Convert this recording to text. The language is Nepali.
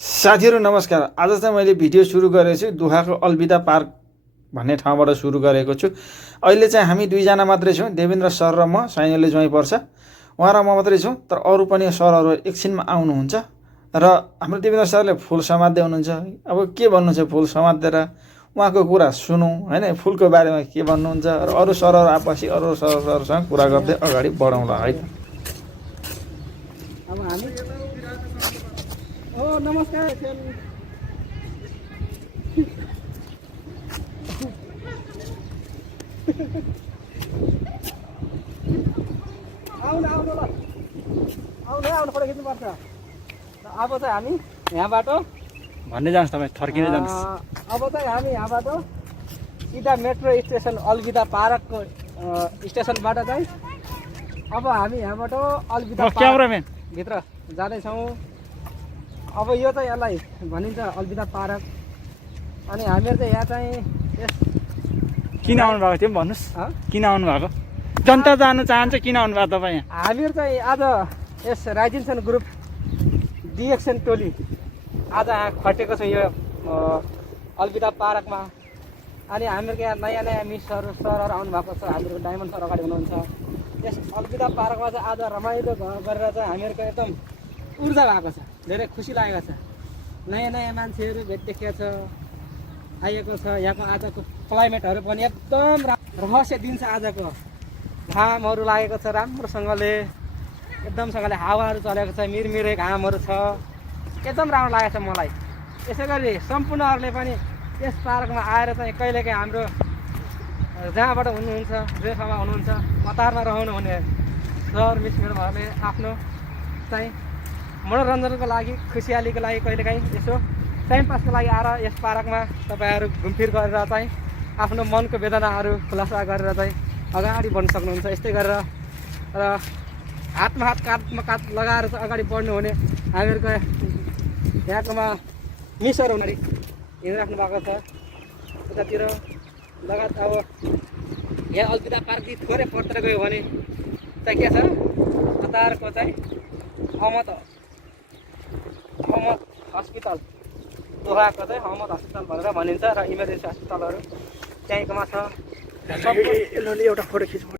साथीहरु नमस्कार। आज चाहिँ मैले भिडियो सुरु गरेको छु दुहाको अलविदा पार्क भन्ने ठाउँबाट सुरु गरेको छु। अहिले चाहिँ हामी दुईजना मात्रै छौं, देवेन्द्र सर र म। साइनले ज्वाइँ पर्छ, उहाँ र म मात्रै छौं। तर अरु पनि सरहरु एकछिनमा आउनुहुन्छ र हाम्रो देवेन्द्र सरले फूल समात्दै हुनुहुन्छ। अब के भन्नु छ फूल समातेर उहाँको कुरा सुनौं हैन, फूलको बारेमा के भन्नुहुन्छ र अरु सरहरु आपसी अरु सरहरुसँग कुरा गर्दै अगाडि बढाउँला है त। अब हामी नमस्कार आउनु फोटो खिच्नुपर्छ। अब चाहिँ हामी यहाँबाट भन्ने जान्छ तपाईँ थर्किँदै जानुहोस्। अब चाहिँ हामी यहाँबाट सिधा मेट्रो स्टेसन अलविदा पार्कको स्टेसनबाट चाहिँ अब हामी यहाँबाट अलविदा क्यामेराम्यान भित्र जाँदैछौँ। अब यो चाहिँ यसलाई भनिन्छ अलविदा पार्क। अनि हामीहरू चाहिँ यहाँ चाहिँ यस किन आउनु भएको थियो भन्नुहोस्, किन आउनु भएको? जनता जानु चाहन्छ, किन आउनु भएको तपाईँ? हामीहरू चाहिँ आज यस राइजिन्सन ग्रुप डिएक्सन टोली आज यहाँ खटेको छौँ यो अलविदा पार्कमा। अनि हामीहरूको यहाँ नयाँ नयाँ मिसहरू सरहरू आउनु भएको छ। हामीहरूको डायमन्ड सर अगाडि हुनुहुन्छ। यस अलविदा पार्कमा चाहिँ आज रमाइलो गरेर चाहिँ हामीहरूको एकदम ऊर्जा भएको छ, धेरै खुसी लागेको छ। नयाँ नयाँ मान्छेहरू भेटिएको छ, आइएको छ। यहाँको आजको क्लाइमेटहरू पनि एकदम रहस्य दिन छ। आजको घामहरू लागेको छ राम्रोसँगले, एकदमसँगले हावाहरू चलेको छ, मिरमिरे घामहरू छ। एकदम राम्रो लागेको छ मलाई। यसै गरी सम्पूर्णहरूले पनि यस पार्कमा आएर चाहिँ कहिलेकाहीँ हाम्रो जहाँबाट हुनुहुन्छ, जे ठाउँमा हुनुहुन्छ, कतारमा रहनुहुने सर मिसहरूले आफ्नो चाहिँ मनोरञ्जनको लागि, खुसियालीको लागि कहिलेकाहीँ यसो टाइम पासको लागि आएर यस पार्कमा तपाईँहरू घुमफिर गरेर चाहिँ आफ्नो मनको वेदनाहरू खुलासा गरेर चाहिँ अगाडि बढ्न सक्नुहुन्छ। यस्तै गरेर र हातमा हात काँधमा काँध लगाएर चाहिँ अगाडि बढ्नु हुने हामीहरूको यहाँकोमा मिसहरू हुनाले हिँडिराख्नु भएको छ। उतातिर लगात अब यहाँ अलविदा पार्कदेखि थोरै परतिर गयो भने चाहिँ के छ, कतारको चाहिँ अहमद हस्पिटल, दोहाको चाहिँ अहमद हस्पिटल भनेर भनिन्छ र इमर्जेन्सी हस्पिटलहरू त्यहीँकोमा छ। एउटा फोटो खिच्नु।